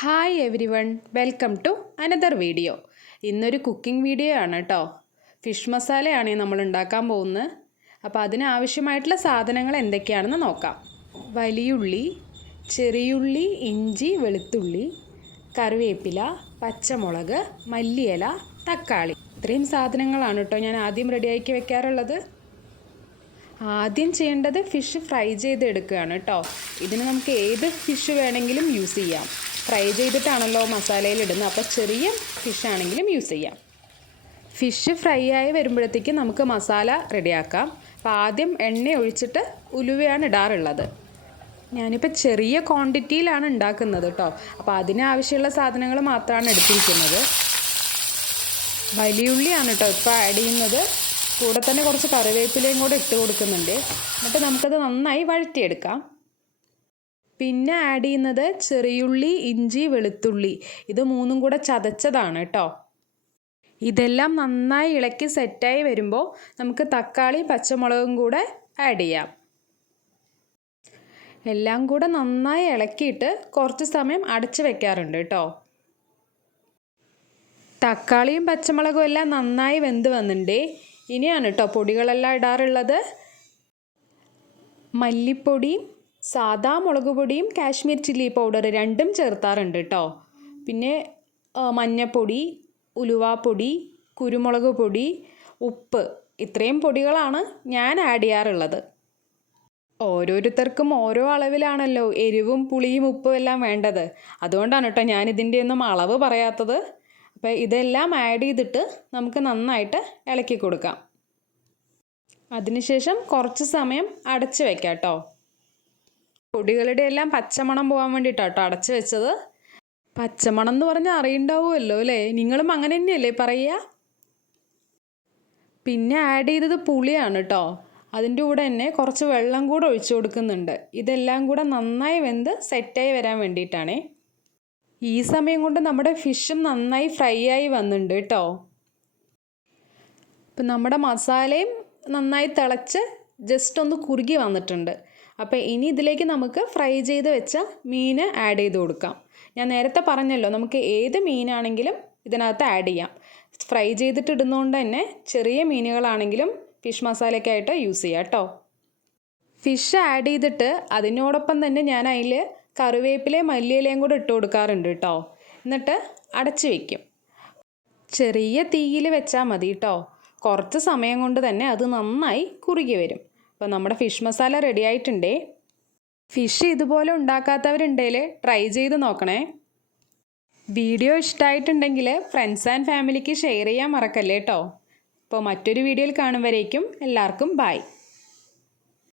Hi everyone welcome to another video ഇന്നൊരു cooking video ആണ് കേട്ടോ ഫിഷ് മസാലയാണ് നമ്മൾ ഉണ്ടാക്കാൻ പോകുന്നത്. അപ്പോൾ അതിനാവശ്യമായിട്ടുള്ള സാധനങ്ങൾ എന്തൊക്കെയാണെന്ന് നോക്കാം. വലിയുള്ളി ചെറിയുള്ളി ഇഞ്ചി വെളുത്തുള്ളി കറിവേപ്പില പച്ചമുളക് മല്ലിയില തക്കാളി. ഇത്രയും സാധനങ്ങളാണ് കേട്ടോ ഞാൻ ആദ്യം റെഡിയാക്കി വെക്കാറുള്ളത്. ആദ്യം ചെയ്യേണ്ടത് ഫിഷ് ഫ്രൈ ചെയ്തെടുക്കുകയാണ് കേട്ടോ ഇതിന് നമുക്ക് ഏത് ഫിഷ് വേണമെങ്കിലും യൂസ് ചെയ്യാം. ഫ്രൈ ചെയ്തിട്ടാണല്ലോ മസാലയിൽ ഇടുന്നത്. അപ്പോൾ ചെറിയ ഫിഷ് ആണെങ്കിലും യൂസ് ചെയ്യാം. ഫിഷ് ഫ്രൈ ആയി വരുമ്പോഴത്തേക്ക് നമുക്ക് മസാല റെഡിയാക്കാം. അപ്പോൾ ആദ്യം എണ്ണ ഒഴിച്ചിട്ട് ഉലുവയാണ് ഇടാറുള്ളത്. ഞാനിപ്പോൾ ചെറിയ ക്വാണ്ടിറ്റിയിലാണ് ഉണ്ടാക്കുന്നത് കേട്ടോ. അപ്പോൾ അതിനാവശ്യമുള്ള സാധനങ്ങൾ മാത്രമാണ് എടുത്തിരിക്കുന്നത്. വലിയുള്ളിയാണ് കേട്ടോ ഇപ്പോൾ ആഡ് ചെയ്യുന്നത്. കൂടെ തന്നെ കുറച്ച് കറിവേപ്പിലയും കൂടെ ഇട്ട് കൊടുക്കുന്നുണ്ട്. എന്നിട്ട് നമുക്കത് നന്നായി വഴറ്റിയെടുക്കാം. പിന്നെ ആഡ് ചെയ്യുന്നത് ചെറിയുള്ളി ഇഞ്ചി വെളുത്തുള്ളി. ഇത് മൂന്നും കൂടെ ചതച്ചതാണ് കേട്ടോ ഇതെല്ലാം നന്നായി ഇളക്കി സെറ്റായി വരുമ്പോൾ നമുക്ക് തക്കാളി പച്ചമുളകും കൂടെ ആഡ് ചെയ്യാം. എല്ലാം കൂടെ നന്നായി ഇളക്കിയിട്ട് കുറച്ച് സമയം അടച്ചു വെക്കാറുണ്ട് കേട്ടോ തക്കാളിയും പച്ചമുളകും എല്ലാം നന്നായി വെന്ത് വന്നിട്ടേ ഇനിയാണ് കേട്ടോ പൊടികളെല്ലാം ഇടാറുള്ളത്. മല്ലിപ്പൊടിയും സാദാ മുളക് പൊടിയും കാശ്മീർ ചില്ലി പൗഡർ രണ്ടും ചേർത്താറുണ്ട് കേട്ടോ പിന്നെ മഞ്ഞപ്പൊടി ഉലുവാപ്പൊടി കുരുമുളക് പൊടി ഉപ്പ് ഇത്രയും പൊടികളാണ് ഞാൻ ആഡ് ചെയ്യാറുള്ളത്. ഓരോരുത്തർക്കും ഓരോ അളവിലാണല്ലോ എരിവും പുളിയും ഉപ്പും എല്ലാം വേണ്ടത്. അതുകൊണ്ടാണ് കേട്ടോ ഞാൻ ഇതിന്റെ ഒന്നും അളവ് പറയാത്തത്. അപ്പോൾ ഇതെല്ലാം ആഡ് ചെയ്തിട്ട് നമുക്ക് നന്നായിട്ട് ഇളക്കി കൊടുക്കാം. അതിനുശേഷം കുറച്ച് സമയം അടച്ച് വെക്കാം കേട്ടോ പൊടികളുടെ എല്ലാം പച്ചമണം പോകാൻ വേണ്ടിയിട്ടാണ് കേട്ടോ അടച്ചു വെച്ചത്. പച്ചമണം എന്ന് പറഞ്ഞാൽ അറിയണ്ടാവുമല്ലോ അല്ലേ? നിങ്ങളും അങ്ങനെ തന്നെയല്ലേ പറയുക? പിന്നെ ആഡ് ചെയ്തത് പുളിയാണ് കേട്ടോ അതിന്റെ കൂടെ തന്നെ കുറച്ച് വെള്ളം കൂടെ ഒഴിച്ചു കൊടുക്കുന്നുണ്ട്. ഇതെല്ലാം കൂടെ നന്നായി വെന്ത് സെറ്റായി വരാൻ വേണ്ടിയിട്ടാണേ. ഈ സമയം കൊണ്ട് നമ്മുടെ ഫിഷും നന്നായി ഫ്രൈ ആയി വന്നിട്ടുണ്ട് കേട്ടോ ഇപ്പം നമ്മുടെ മസാലയും നന്നായി തിളച്ച് ജസ്റ്റ് ഒന്ന് കുറുകി വന്നിട്ടുണ്ട്. അപ്പോൾ ഇനി ഇതിലേക്ക് നമുക്ക് ഫ്രൈ ചെയ്ത് വെച്ച മീൻ ആഡ് ചെയ്ത് കൊടുക്കാം. ഞാൻ നേരത്തെ പറഞ്ഞല്ലോ നമുക്ക് ഏത് മീനാണെങ്കിലും ഇതിനകത്ത് ആഡ് ചെയ്യാം. ഫ്രൈ ചെയ്തിട്ട് ഇടുന്നതുകൊണ്ട് തന്നെ ചെറിയ മീനുകളാണെങ്കിലും ഫിഷ് മസാലയ്ക്കായിട്ട് യൂസ് ചെയ്യാം കേട്ടോ ഫിഷ് ആഡ് ചെയ്തിട്ട് അതിനോടൊപ്പം തന്നെ ഞാൻ അതിൽ കറിവേപ്പിലയും മല്ലിയിലയും കൂടെ ഇട്ട് കൊടുക്കാറുണ്ട് കേട്ടോ എന്നിട്ട് അടച്ച് വയ്ക്കും ചെറിയ തീയിൽ വെച്ചാൽ മതി കേട്ടോ കുറച്ച് സമയം കൊണ്ട് തന്നെ അത് നന്നായി കുറുകി വരും. അപ്പോൾ നമ്മുടെ ഫിഷ് മസാല റെഡി ആയിട്ടുണ്ടേ. ഫിഷ് ഇതുപോലെ ഉണ്ടാക്കാത്തവരുണ്ടെങ്കിൽ ട്രൈ ചെയ്ത് നോക്കണേ. വീഡിയോ ഇഷ്ടമായിട്ടുണ്ടെങ്കിൽ ഫ്രണ്ട്സ് ആൻഡ് ഫാമിലിക്ക് ഷെയർ ചെയ്യാൻ മറക്കല്ലേ കേട്ടോ അപ്പോൾ മറ്റൊരു വീഡിയോയിൽ കാണും വരേക്കും. എല്ലാവർക്കും ബൈ